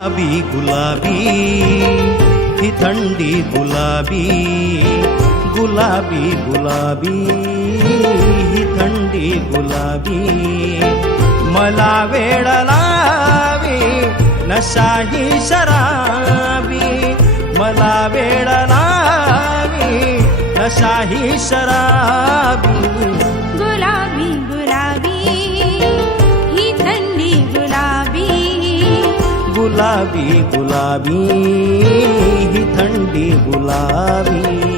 गुलाबी गुलाबी ही थंडी गुलाबी गुलाबी गुलाबी ही थंडी गुलाबी मला वेळ लावी नशाही शराबी मला वेळ लावी नशाही शराबी गुलाबी गुलाबी ही थंडी गुलाबी.